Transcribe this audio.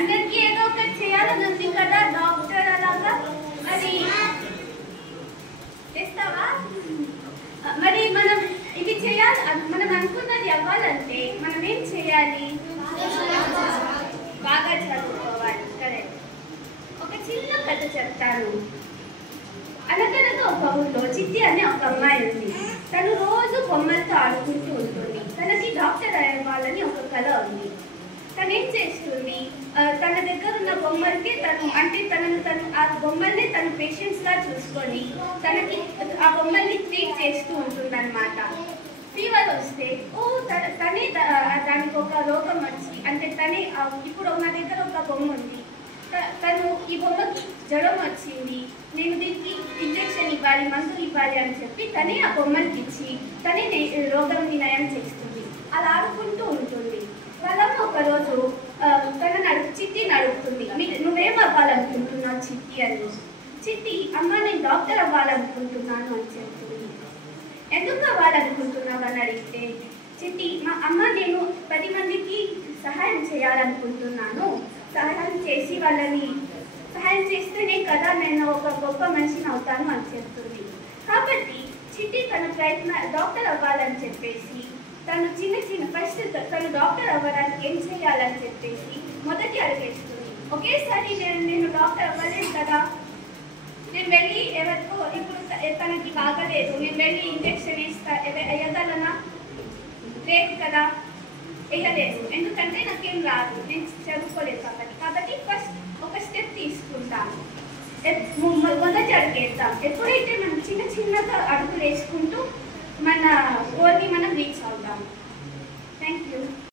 అందరికీ ఏదో ఒకటి చేయాలని ఉంది కదా డాక్టర్ అలాగా, మరి చేస్తావా? మరి మనం ఇవి చేయాలి, మనం అనుకున్నది అవ్వాలంటే మనం ఏం చేయాలి? బాగా చదువుకోవాలి. కరెక్ట్. ఒక చిన్న కథ చెప్తాను. అనగనగా ఒక ఊళ్ళో చిట్టి అనే ఒక అమ్మాయి ఉంది. తను రోజు బొమ్మలతో ఆడుకుంటూ ఉంటుంది. తనకి డాక్టర్ అవ్వాలని ఒక కళ ఉంది. తను ఏం చేస్తుంది, తన దగ్గర ఉన్న బొమ్మలకి తను ఆ బొమ్మల్ని తన పేషెంట్స్ గా చూసుకొని తనకి ఆ బొమ్మల్ని ట్రీట్ చేస్తూ ఉంటుంది అనమాట. ఫీవర్ వస్తే తనే దానికి ఒక రోగం వచ్చి, అంటే తనే ఇప్పుడు నా దగ్గర ఒక బొమ్మ ఉంది, తను ఈ బొమ్మకి జ్వరం వచ్చింది, నేను దీనికి ఇంజెక్షన్ ఇవ్వాలి, మందులు ఇవ్వాలి అని చెప్పి తనే ఆ బొమ్మకి ఇచ్చి తనే రోగం నయం చేస్తుంది. అలా ఆడుకుంటూ ఉంటుంది. వాళ్ళమ్మ ఒకరోజు చిట్టిని అడుగుతుంది, నువ్వేం అవ్వాలనుకుంటున్నావు చిట్టి అని. చిట్టి, అమ్మ నేను డాక్టర్ అవ్వాలనుకుంటున్నాను అని చెప్తుంది. ఎందుకు అవ్వాలనుకుంటున్నావు అని అడిగితే, చిట్టి మా అమ్మ నేను 10 మందికి సహాయం చేయాలనుకుంటున్నాను, సహాయం చేసి వాళ్ళని సహాయం చేస్తేనే కదా నేను ఒక గొప్ప మనిషిని అవుతాను అని చెప్తుంది. కాబట్టి చిట్టి తన డాక్టర్ అవ్వాలని చెప్పేసి ఫస్ట్ తను డాక్టర్ అవ్వడానికి ఏం చేయాలని చెప్పేసి మొదటి అడుగేస్తుంది. ఒకేసారి నేను డాక్టర్ అవ్వలేను కదా, నేను వెళ్ళి ఎవరికో ఇప్పుడు తనకి బాగలేదు, నేను వెళ్ళి ఇంజెక్షన్ వేయగలనా? లేదు కదా, వేయలేదు. ఎందుకంటే నాకేం రాదు, నేను చదువుకోలేదు కాబట్టి ఫస్ట్ ఒక స్టెప్ తీసుకుంటాను, మొదటి అడుగేద్దాం. ఎప్పుడైతే మనం చిన్నగా అడుగులు వేసుకుంటాం